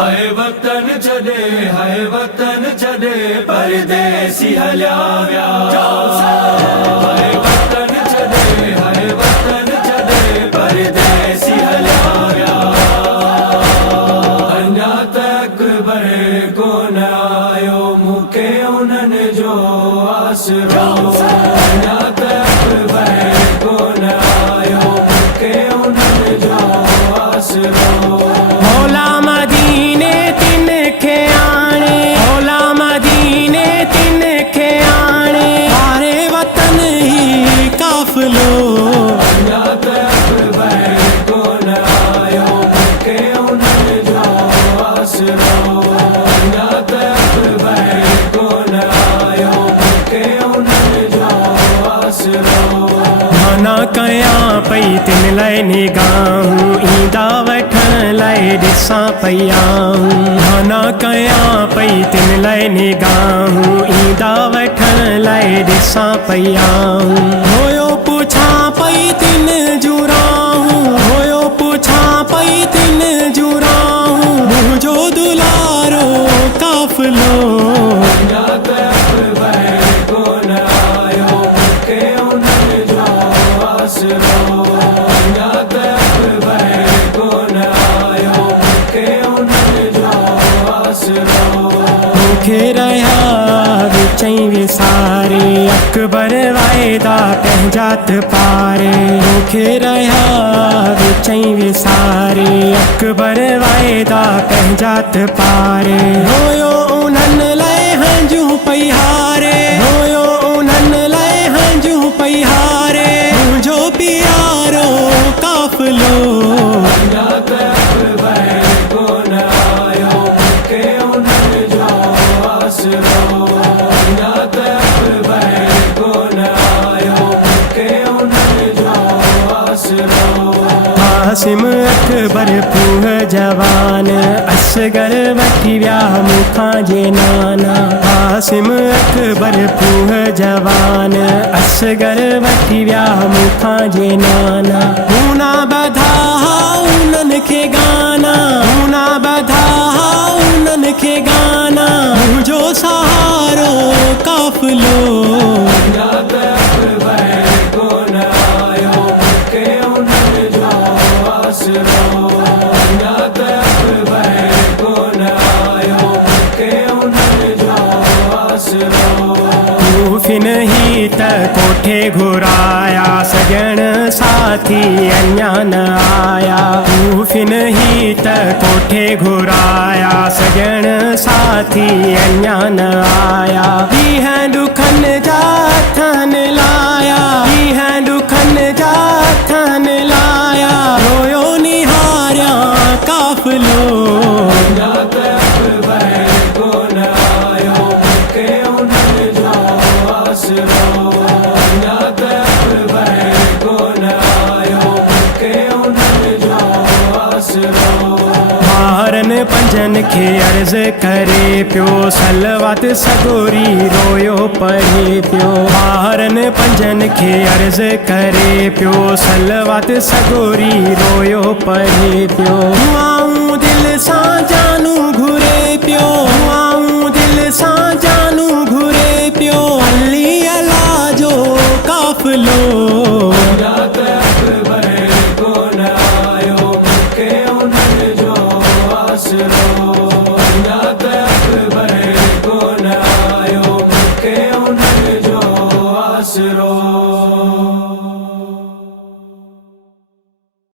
हाय वतन छॾे परदेसी हलिया विया। हाय वतन छॾे परदेसी हलिया विया। अञा तक भरे कोन आयो मूंखे उन्हनि जो आसरो। अञा तक भरे कोन आयो मूंखे उन्हनि जो आसरो। मौला मदीने तिन खे आणे, मौला मदीने तिन खे आणे, हारे वतन ही काफ़िलो। अञा तक भरे कोन आयो मूंखे उन्हनि जो आसरो। अञा तक भरे कोन आयो मूंखे उन्हनि जो आसरो। माना कयां पई तिन लाइ निगाहूं, ईंदा वठण लाइ ॾिसां पई आऊं। माना कयां पई तिन लाइ निगाहूं, ईंदा वठण लाइ ॾिसां पई आऊं। होयो पुछां पई तिन जूं राहूं, होयो पुछां पई तिन जूं राहूं, मुंहिंजो दुलारो काफ़िलो। अञा तक भरे कोन आयो मूंखे उन्हनि जो आसरो। अञा तक भरे कोन आयो मूंखे उन्हनि जो आसरो। मूंखे रहिया विचई विसारे, अकबर वाइदा पंहिंजा पारे। मूंखे रहिया विचई विसारे, अकबर वाइदा पंहिंजा पारे। रोयो उन्हनि लाइ हंजूं पई हारे, रोयो उन्हनि लाइ हंजूं पई हारे, मुंहिंजो प्यारो काफ़िलो। अञा तक भरे कोन आयो मूंखे उन्हनि जो आसरो। अञा तक भरे कोन आयो मूंखे उन्हनि जो आसरो। हासिम अकबर पूह जवान, असगर वठी विया मूंखां जे नाना। हासिम अकबर पूह जवान, असगर वठी विया मूंखां जे नाना। हूना बधा उन्हनि खे गाना, हूना बधा उन्हनि खे गाना, मुंहिंजो सहारो काफ़िलो। अञा तक भरे कोन आयो मूंखे उन्हनि जो आसरो। अञा तक भरे कोन आयो मूंखे उन्हनि जो आसरो। फिन ही त कोठे घुराया, सजण साथी अञा न आया। फिन ही त कोठे घुराया, सजण साथी अञा न आया। ॾींह दुखनि जा थन लाया, ॾींह दुखनि जा थन लाया, रोयो निहारियां काफ़िलो। अञा तक भरे कोन आयो मूंखे उन्हनि जो आसरो। अञा तक भरे कोन आयो मूंखे उन्हनि जो आसरो। ॿारनि पंजनि खे अर्ज़ करे पियो, सलवत सगोरी रोयो पढ़े पियो। ॿारनि पंजनि खे अर्ज़ करे पियो, सलवत सगोरी रोयो पढ़े पियो। आऊं दिल सां जानू घुरे पियो, आऊं दिल सां जानू घुरे पियो, अली अला जो काफ़िलो। अञा तक भरे कोन आयो मूंखे उन्हनि जो आसरो।